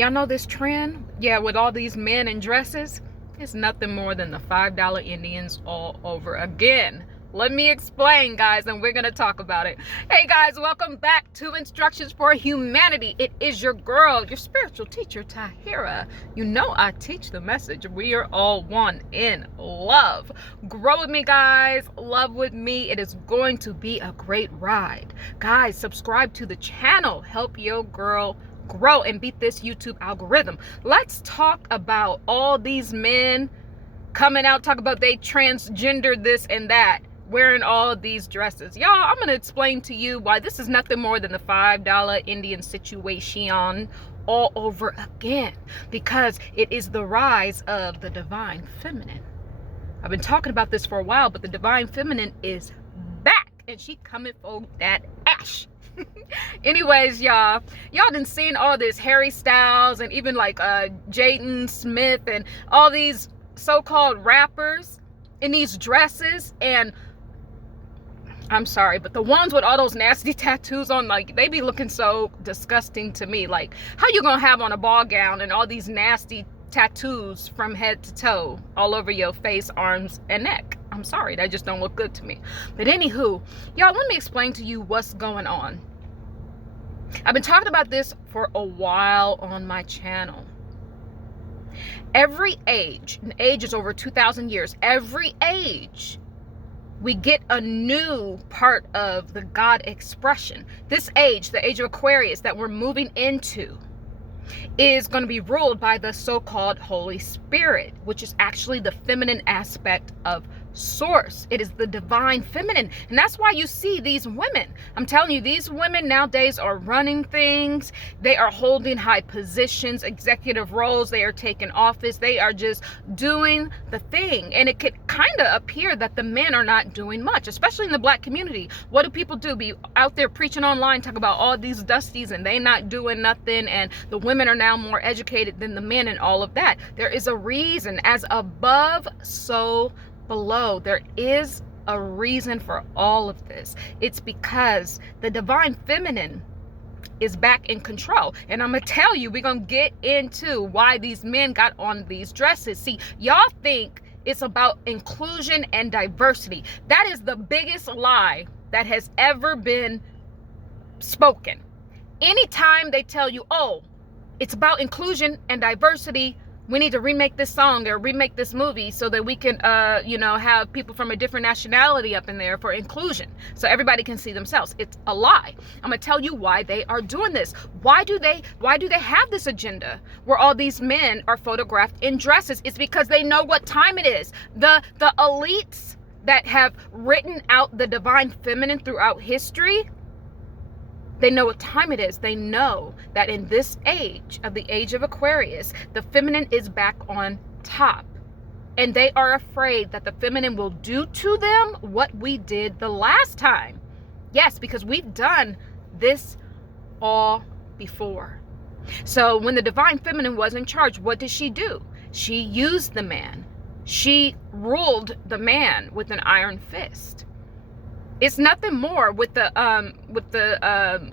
Y'all know this trend? Yeah, with all these men in dresses, it's nothing more than the $5 Indians all over again. Let me explain, guys, and we're going to talk about it. Hey, guys, welcome back to Instructions for Humanity. It is your girl, your spiritual teacher, Tahirah. You know I teach the message. We are all one in love. Grow with me, guys. Love with me. It is going to be a great ride. Guys, subscribe to the channel. Help your girl grow and beat this YouTube algorithm. Let's talk about all these men coming out, talk about they transgender this and that, wearing all these dresses. Y'all, I'm going to explain to you why this is nothing more than the $5 Indian situation all over again, because it is the rise of the divine feminine. I've been talking about this for a while, but the divine feminine is back and she coming for that ash. Anyways, y'all done seen all this Harry Styles and even like Jaden Smith and all these so-called rappers in these dresses, and I'm sorry, but the ones with all those nasty tattoos on, like, they be looking so disgusting to me. Like, how you gonna have on a ball gown and all these nasty tattoos from head to toe all over your face, arms, and neck? I'm sorry, that just don't look good to me. But anywho, y'all, let me explain to you what's going on. I've been talking about this for a while on my channel. Every age, and age is over 2,000 years, every age, we get a new part of the God expression. This age, the age of Aquarius that we're moving into, is going to be ruled by the so-called Holy Spirit, which is actually the feminine aspect of Source. It is the divine feminine, and that's why you see these women. I'm telling you, these women nowadays are running things. They are holding high positions, executive roles. They are taking office. They are just doing the thing, and it could kind of appear that the men are not doing much, especially in the Black community. What do people do? Be out there preaching online, talk about all these dusties, and they not doing nothing, and the women are now more educated than the men, and all of that. There is a reason. As above, so below. There is a reason for all of this. It's because the divine feminine is back in control. And I'm gonna tell you, we're gonna get into why these men got on these dresses. See, y'all think it's about inclusion and diversity. That is the biggest lie that has ever been spoken. Anytime they tell you, oh, it's about inclusion and diversity, we need to remake this song or remake this movie so that we can, have people from a different nationality up in there for inclusion, so everybody can see themselves. It's a lie. I'm gonna tell you why they are doing this. Why do they have this agenda where all these men are photographed in dresses? It's because they know what time it is. The elites that have written out the divine feminine throughout history, they know what time it is. They know that in this age, of the age of Aquarius, the feminine is back on top. And they are afraid that the feminine will do to them what we did the last time. Yes, because we've done this all before. So when the divine feminine was in charge, what did she do? She used the man. She ruled the man with an iron fist. It's nothing more with the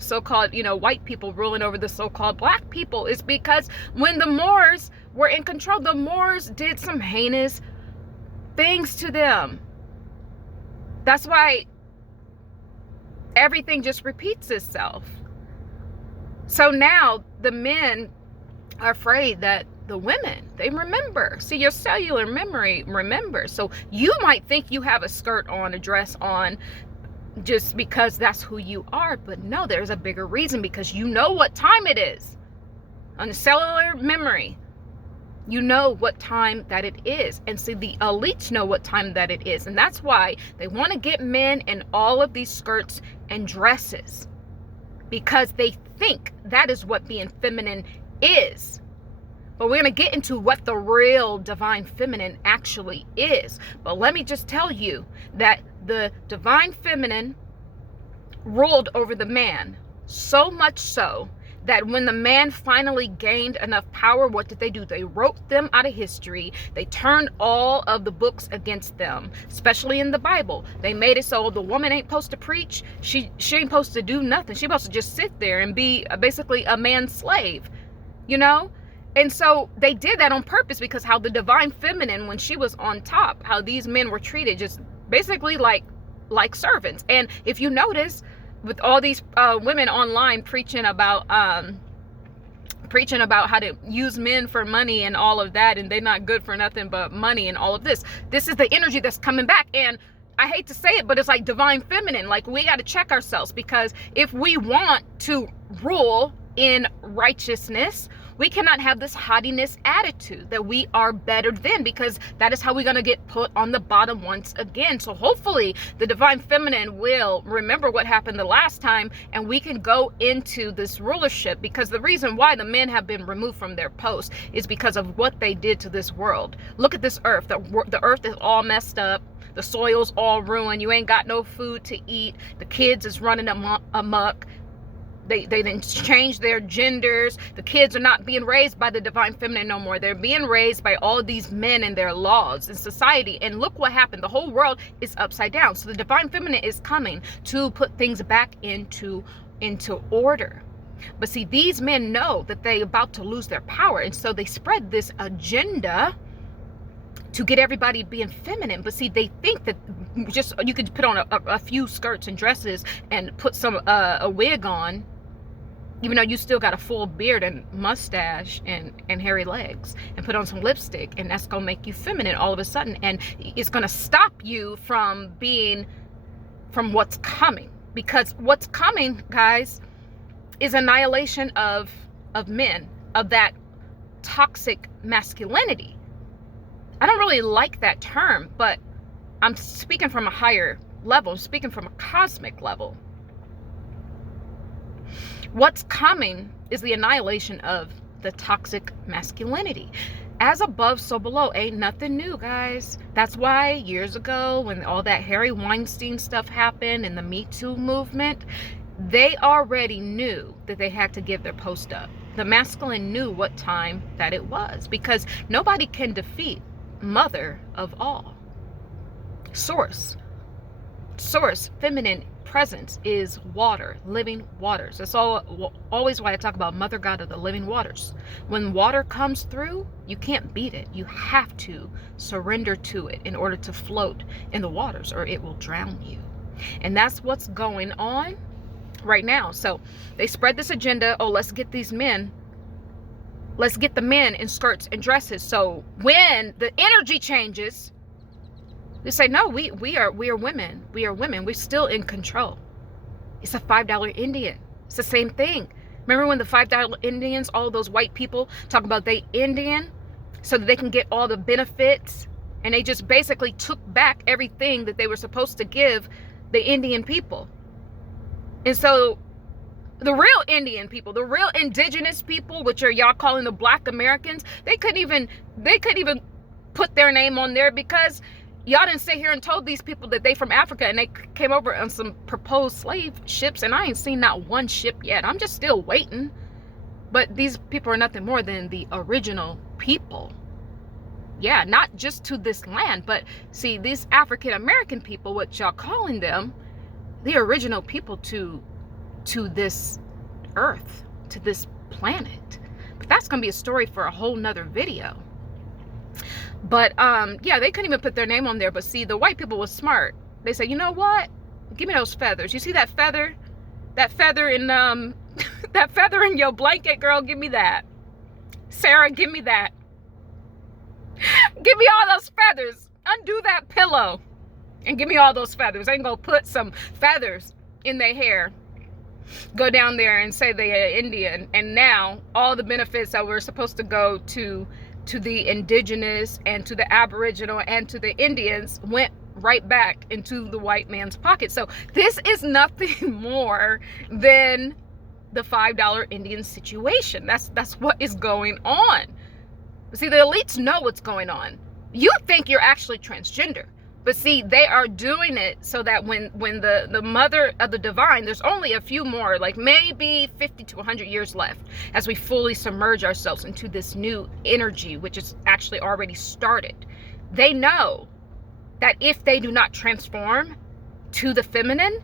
so-called, white people ruling over the so-called Black people. It's because when the Moors were in control, the Moors did some heinous things to them. That's why everything just repeats itself. So now the men are afraid that the women, they remember. See, your cellular memory remembers. So you might think you have a skirt on, a dress on, just because that's who you are, but no, there's a bigger reason, because you know what time it is. On the cellular memory, you know what time that it is. And see, the elites know what time that it is, and that's why they want to get men in all of these skirts and dresses, because they think that is what being feminine is. But we're going to get into what the real divine feminine actually is. But let me just tell you that the divine feminine ruled over the man, so much so that when the man finally gained enough power, what did they do? They wrote them out of history. They turned all of the books against them, especially in the Bible. They made it so the woman ain't supposed to preach. She ain't supposed to do nothing. She's supposed to just sit there and be basically a man's slave. you know? And so they did that on purpose, because how the divine feminine, when she was on top, how these men were treated just basically like servants. And if you notice, with all these women online preaching about how to use men for money and all of that, and they're not good for nothing but money and all of this is the energy that's coming back. And I hate to say it, but it's like divine feminine. Like, we got to check ourselves, because if we want to rule in righteousness, we cannot have this haughtiness attitude that we are better than, because that is how we're going to get put on the bottom once again. So hopefully the divine feminine will remember what happened the last time, and we can go into this rulership, because the reason why the men have been removed from their post is because of what they did to this world. Look at this earth. The earth is all messed up. The soil's all ruined. You ain't got no food to eat. The kids is running amok. They then changed their genders. The kids are not being raised by the divine feminine no more. They're being raised by all these men and their laws and society. And look what happened. The whole world is upside down. So the divine feminine is coming to put things back into order. But see, these men know that they're about to lose their power. And so they spread this agenda to get everybody being feminine. But see, they think that just you could put on a few skirts and dresses and put some a wig on, even though you still got a full beard and mustache and hairy legs, and put on some lipstick, and that's gonna make you feminine all of a sudden, and it's gonna stop you from what's coming. Because what's coming, guys, is annihilation of men, of that toxic masculinity. I don't really like that term, but I'm speaking from a higher level. I'm speaking from a cosmic level. What's coming is the annihilation of the toxic masculinity. As above, so below. Ain't nothing new, guys. That's why years ago, when all that Harry Weinstein stuff happened and the Me Too movement, they already knew that they had to give their post up. The masculine knew what time that it was, because nobody can defeat mother of all. Source, feminine presence is water, living waters. That's always why I talk about Mother God of the living waters. When water comes through, you can't beat it. You have to surrender to it in order to float in the waters, or it will drown you. And that's what's going on right now. So they spread this agenda. Oh, let's get these men. Let's get the men in skirts and dresses. So when the energy changes, they say, no, we are women. We are women. We're still in control. It's a $5 Indian. It's the same thing. Remember when the $5 Indians, all those white people talk about they Indian so that they can get all the benefits, and they just basically took back everything that they were supposed to give the Indian people. And so the real Indian people, the real indigenous people, which are y'all calling the Black Americans, they couldn't even put their name on there, because y'all didn't sit here and told these people that they from Africa and they came over on some proposed slave ships, and I ain't seen not one ship yet. I'm just still waiting. But these people are nothing more than the original people. Yeah, not just to this land, but see, these African American people, what y'all calling them, the original people to this earth, to this planet. But that's gonna be a story for a whole nother video. But yeah, they couldn't even put their name on there. But see, the white people was smart. They said, you know what, give me those feathers. You see that feather in that feather in your blanket, girl, give me that. Sarah, give me that. Give me all those feathers. Undo that pillow and give me all those feathers. They ain't gonna put some feathers in their hair, go down there and say they are Indian, and now all the benefits that were supposed to go to the indigenous and to the Aboriginal and to the Indians went right back into the white man's pocket. So this is nothing more than the $5 Indian situation. That's what is going on. See, the elites know what's going on. You think you're actually transgender, but see, they are doing it so that when the mother of the divine, there's only a few more, like maybe 50 to 100 years left as we fully submerge ourselves into this new energy, which is actually already started. They know that if they do not transform to the feminine,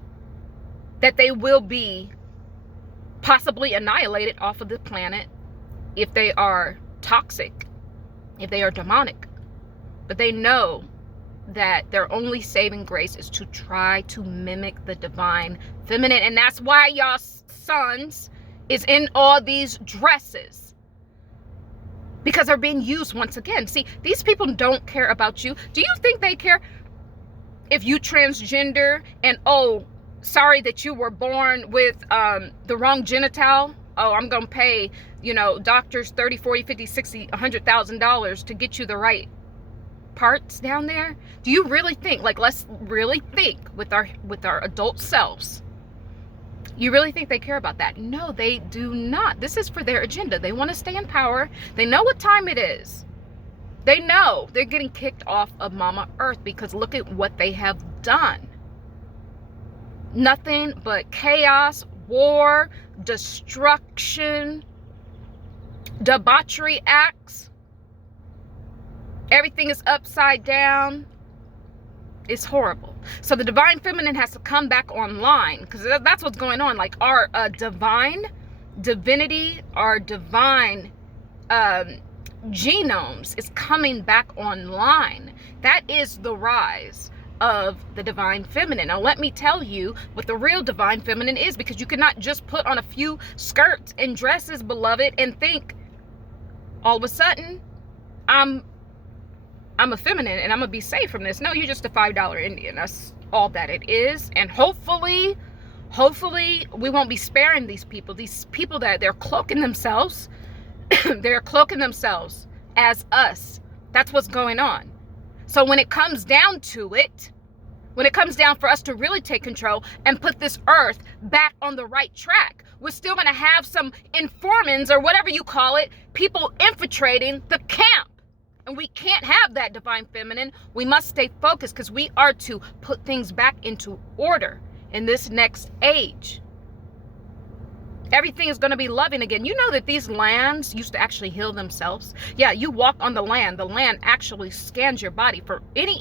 that they will be possibly annihilated off of the planet if they are toxic, if they are demonic. But they know that their only saving grace is to try to mimic the divine feminine. And that's why y'all sons is in all these dresses, because they're being used once again. See, these people don't care about you. Do you think they care if you transgender and, oh, sorry that you were born with the wrong genital? Oh, I'm gonna pay, you know, doctors $30, $40, $50, $60, $100,000 to get you the right parts down there? Do you really think, like, let's really think with our adult selves, you really think they care about that? No, they do not. This is for their agenda. They want to stay in power. They know what time it is. They know they're getting kicked off of Mama Earth, because look at what they have done. Nothing but chaos, war, destruction, debauchery acts. Everything is upside down. It's horrible. So the divine feminine has to come back online, because that's what's going on. Like our divine divinity, our divine genomes is coming back online. That is the rise of the divine feminine. Now let me tell you what the real divine feminine is, because you cannot just put on a few skirts and dresses, beloved, and think all of a sudden I'm a feminine and I'm gonna be safe from this. No, you're just a $5 Indian. That's all that it is. And hopefully we won't be sparing these people that they're cloaking themselves. They're cloaking themselves as us. That's what's going on. So when it comes down to it, when it comes down for us to really take control and put this earth back on the right track, we're still gonna have some informants, or whatever you call it, people infiltrating the camp. And we can't have that divine feminine. We must stay focused, because we are to put things back into order in this next age. Everything is going to be loving again. You know that these lands used to actually heal themselves. Yeah, you walk on the land. The land actually scans your body for any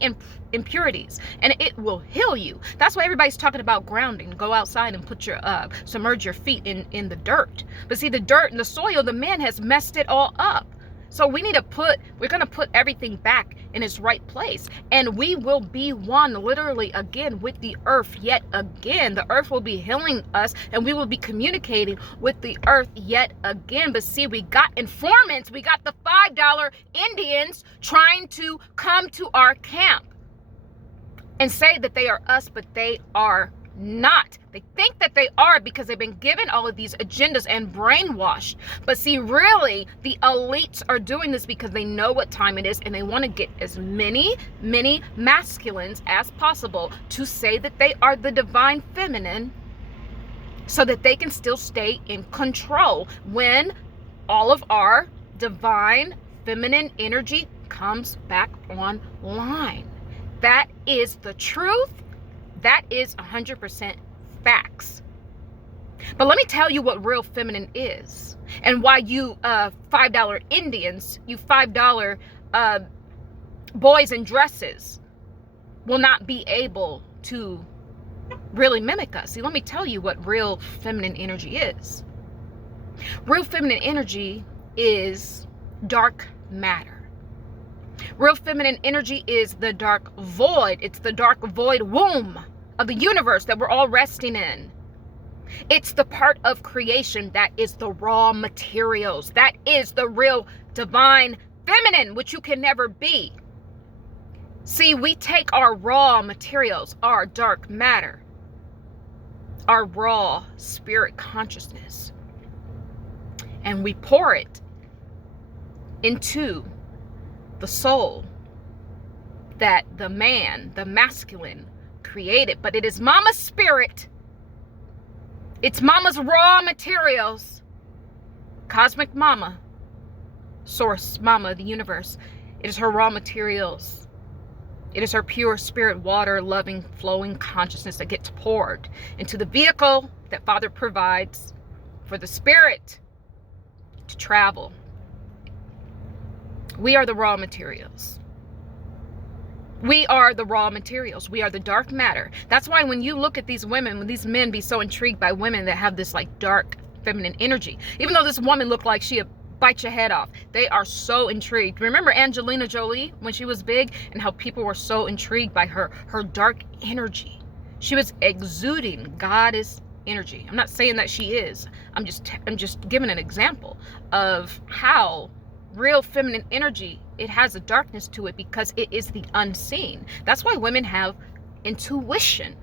impurities, and it will heal you. That's why everybody's talking about grounding. Go outside and put your submerge your feet in the dirt. But see, the dirt and the soil, the man has messed it all up. So we need to we're going to put everything back in its right place. And we will be one, literally, again, with the earth yet again. The earth will be healing us, and we will be communicating with the earth yet again. But see, we got informants. We got the $5 Indians trying to come to our camp and say that they are us, but they are not. They think that they are, because they've been given all of these agendas and brainwashed. But see, really, the elites are doing this because they know what time it is, and they want to get as many masculines as possible to say that they are the divine feminine, so that they can still stay in control when all of our divine feminine energy comes back online. That is the truth. That is 100% facts. But let me tell you what real feminine is, and why you $5 Indians, you $5 boys in dresses will not be able to really mimic us. See, let me tell you what real feminine energy is. Real feminine energy is dark matter. Real feminine energy is the dark void. It's the dark void womb of the universe that we're all resting in. It's the part of creation that is the raw materials. That is the real divine feminine, which you can never be. See, we take our raw materials, our dark matter, our raw spirit consciousness, and we pour it into the soul that the man, the masculine, created. But it is Mama's spirit. It's Mama's raw materials. Cosmic Mama, Source Mama, the universe. It is her raw materials. It is her pure spirit, water, loving, flowing consciousness that gets poured into the vehicle that Father provides for the spirit to travel. We are the raw materials. We are the raw materials. We are the dark matter. That's why when you look at these women, when these men be so intrigued by women that have this like dark feminine energy, even though this woman looked like she bite your head off. They are so intrigued. Remember Angelina Jolie when she was big, and how people were so intrigued by her dark energy. She was exuding goddess energy. I'm not saying that she is. I'm just giving an example of how real feminine energy, it has a darkness to it because it is the unseen. That's why women have intuition,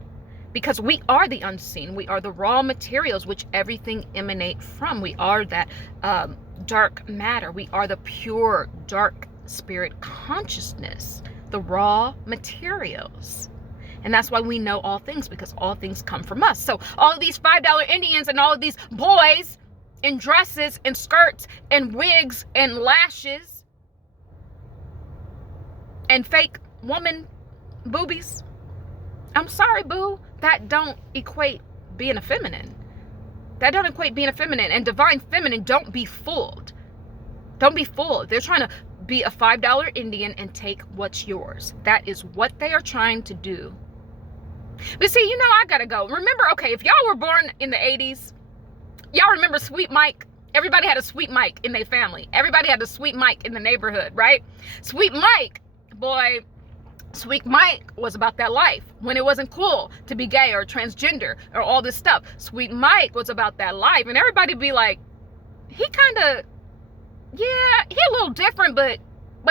because we are the unseen. We are the raw materials which everything emanates from. We are that dark matter. We are the pure dark spirit consciousness, the raw materials. And that's why we know all things, because all things come from us. So all of these $5 Indians and all of these boys in dresses and skirts and wigs and lashes and fake woman boobies, I'm sorry, boo, that don't equate being a feminine. That don't equate being a feminine. And divine feminine, don't be fooled. Don't be fooled. They're trying to be a $5 Indian and take what's yours. That is what they are trying to do. But see, I gotta go. Remember, okay, if y'all were born in the 80s, y'all remember Sweet Mike? Everybody had a Sweet Mike in their family. Everybody had a Sweet Mike in the neighborhood, right? Sweet Mike, boy, Sweet Mike was about that life when it wasn't cool to be gay or transgender or all this stuff. Sweet Mike was about that life, and everybody be like, he kind of, yeah, he a little different, but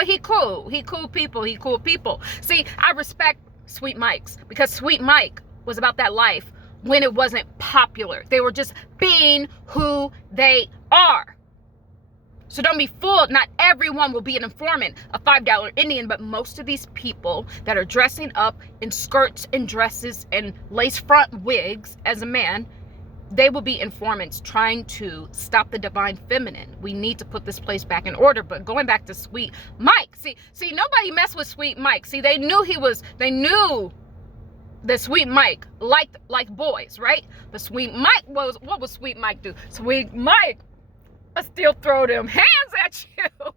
he cool. He cool people. He cool people. See, I respect Sweet Mikes because Sweet Mike was about that life when it wasn't popular. They were just being who they are. So don't be fooled. Not everyone will be an informant, a $5 Indian, but most of these people that are dressing up in skirts and dresses and lace front wigs as a man, they will be informants trying to stop the divine feminine. We need to put this place back in order. But going back to Sweet Mike, see, nobody messed with Sweet Mike. See, they knew that Sweet Mike liked boys, right? But Sweet Mike what would Sweet Mike do? Sweet Mike, I still throw them hands at you.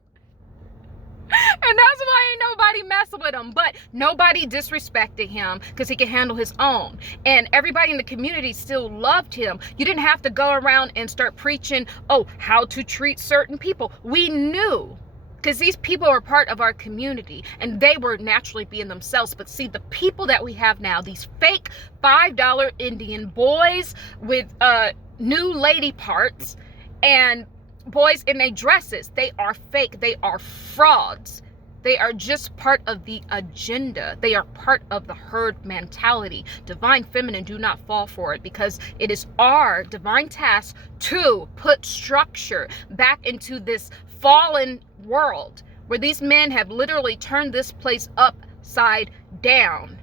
And that's why ain't nobody messing with him. But nobody disrespected him because he could handle his own. And everybody in the community still loved him. You didn't have to go around and start preaching, how to treat certain people. We knew, because these people are part of our community and they were naturally being themselves. But see, the people that we have now, these fake $5 Indian boys with new lady parts and boys in their dresses, they are fake. They are frauds. They are just part of the agenda. They are part of the herd mentality. Divine feminine, do not fall for it, because it is our divine task to put structure back into this fallen world where these men have literally turned this place upside down,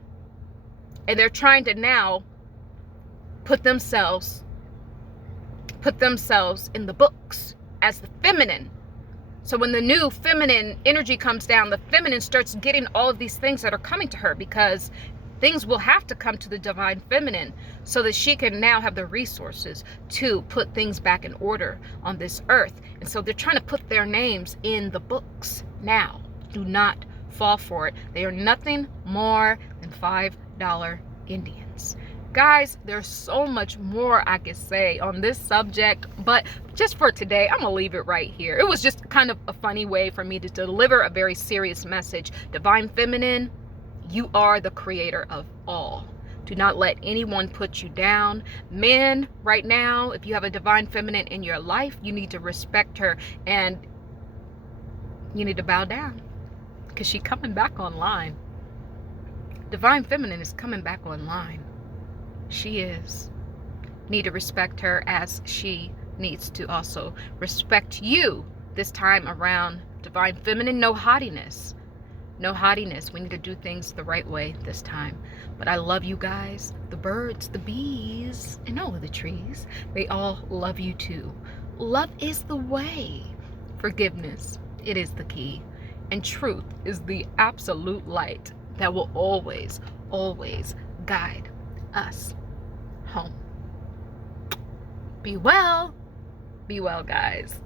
and they're trying to now put themselves in the books as the feminine. So when the new feminine energy comes down, the feminine starts getting all of these things that are coming to her, because things will have to come to the divine feminine so that she can now have the resources to put things back in order on this earth. And so they're trying to put their names in the books now. Do not fall for it. They are nothing more than $5 Indians. Guys, there's so much more I could say on this subject, but just for today, I'm gonna leave it right here. It was just kind of a funny way for me to deliver a very serious message. Divine feminine, you are the creator of all. Do not let anyone put you down. Men, right now, if you have a divine feminine in your life, you need to respect her and you need to bow down, because she's coming back online. Divine feminine is coming back online. She is. Need to respect her as she needs to also respect you this time around. Divine feminine, no haughtiness. No haughtiness. We need to do things the right way this time. But I love you guys. The birds, the bees, and all of the trees. They all love you too. Love is the way. Forgiveness, it is the key. And truth is the absolute light that will always, always guide us home. Be well, guys.